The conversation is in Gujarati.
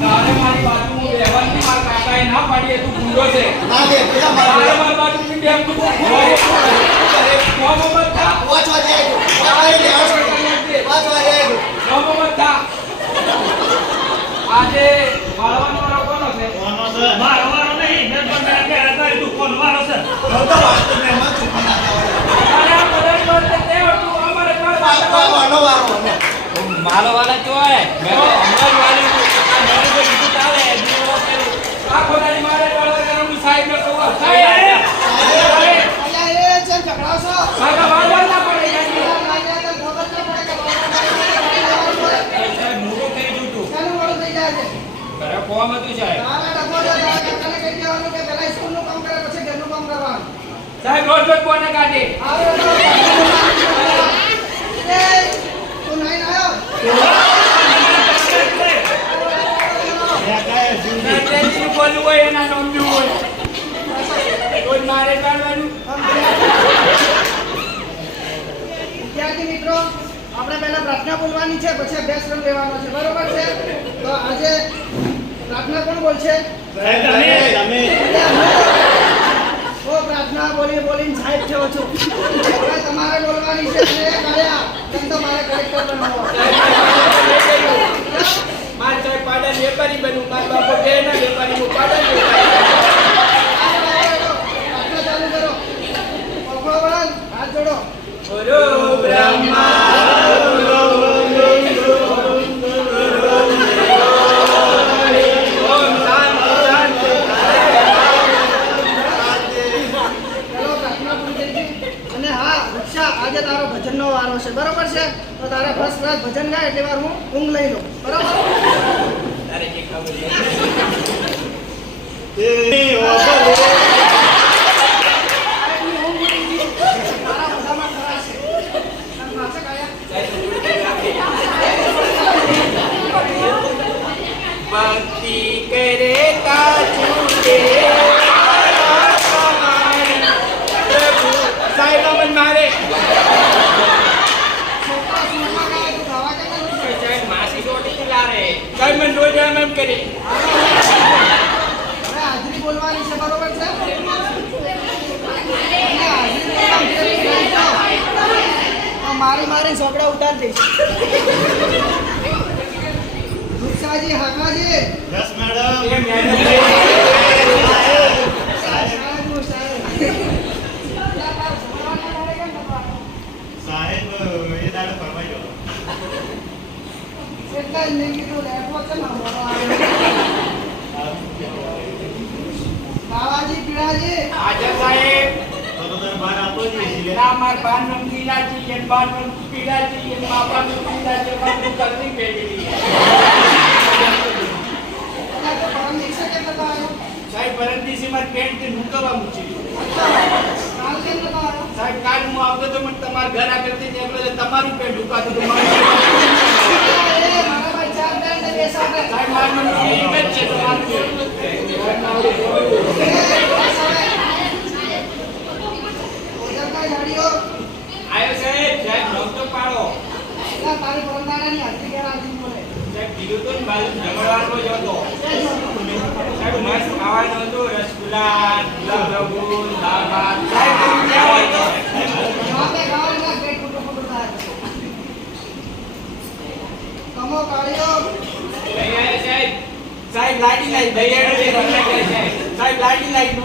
તારે મારી બાજુમાં રહેવાની મારા કાકાએ ના પાડી તું ગુંડો છે ના દે પેલા તારે મારી બાજુની બેમ તું મોહમ્મદ થા પાંચ વાગે આવ્યો આજે મારવાનો વાળો કોનો છે મારવાનો નહીં મેં પણ મેં કે હતા તું કોણ મારો છે તો વાત તો મેં મત ચૂકી ના અરે આ બધા બોલતે તે તું અમારે વાળો વાળો મારો વાળા જોય મેં તો હમણાં વાળી આ મેરે તો કીધું ચાલે આ ખોદાની મારે વાળો હું સાહેબ ને કહું સાહેબ અલ્યા એ ચલ ઝઘડાઓ છો સાહેબ વાળો ના પડે મોટો થઈ ગયું તું ચાલુ વાળો થઈ જાય છે અરે કોમ હતું સાહેબ તારા ડખો જો તને કહી દેવાનું કે પહેલા સ્કૂલનું કામ કરે પછી ઘરનું કામ કરવાનું સાહેબ રોજ રોજ કોને કાઢે આવે એ તું નહીં આવ્યો તેની બોલવું હોય એના નોંધ્યું હોય કોઈ મારે કાઢવાનું વિદ્યાર્થી મિત્રો આપણે પહેલા પ્રાર્થના બોલવાની છે પછી અભ્યાસક્રમ લેવાનો છે બરોબર છે તો આજે પ્રાર્થના કોણ બોલશે તમે ઓ પ્રાર્થના બોલીને સાહેબ થયો છું હવે તમારે બોલવાની છે અને કાયા કેમ તો મારે કરેક્ટ કરવાનો માર ચાય પાડા વેપારી બનું માર બાપો બે ના વેપારી હું પાડા પ્રાર્થના ચાલુ કરો પકડો વળાંક, હાથ જોડો ગુરુ બ્રહ્મા આજે તારો ભજનનો વારો છે બરોબર છે તો તારે ફર્સ્ટ ક્લાસ ભજન ગાય એટલે વાર હું ઊંઘ લઈ લઉં બરોબર તારે કે ખબર તારા બધામાં ખરા છે પાસે કાયા ભક્તિ કરે કાચુકે પ્રભુ સાહેબ મન મારે છોકરા સુરમાં ગાય તું ગાવા કે નહીં સાહેબ માસી રોટી ખિલારે સાહેબ મન રોજ એમ કરે હવે હાજરી બોલવાની છે બરોબર છે અને હાજરી બોલવાની છે. તો મારી છોકરા ઉતાર દઈશ રૂપસાજી હાકાજી યસ મેડમ એ મેડમ સાહેબનું સાહેબ સાહેબ એ દાડે ફરમાઈ ગયો એટલે જ નહીં કીધું લેટવો છે ને અમારો બાવાજી પીળાજી આજે સાહેબ તો તને બહાર આપો જ છીએ ના માર બાનું પીલાજી એન બાનું પીલાજી એન બાપાનું પીલાજી બાનું કલની પેડી એટલે તો પરમ દિવસે કેમ નતો આવ્યો સાહેબ પરમદીસી માર પેન્ટ નુકવા મૂકી કાલ કેમ નતો આવ્યો સાહેબ કાલ હું આવતો તો મને તમાર ઘર આગળથી નીકળ્યો એટલે તમારું પેન્ટ ઉકાતું તો મારું એ મારા ભાઈ ચાર બેન ને બેસાડે સાહેબ મારું ઈમ જ છે તમારું આયો સાહેબ સાહેબ નોંધ તો પાડો તારી પરમદાડાની હાજરી કે હાજરી બોલે સાહેબ કીધું તો ને બાજુ જમણવારનો જ હતો સાહેબ મસ્ત ખાવાનું હતું રસગુલ્લા ગુલાબજાંબુ દાળ ભાત સાહેબ તમે ક્યાં હોય તો બાપે ખાવાના પેટ ફૂટો થાય કમો કાળિયો લઈ આવ્યા સાહેબ સાહેબ લાડી લાઈ દૈયાનો જે રમત કરે છે સાહેબ લાડી લાઈ નો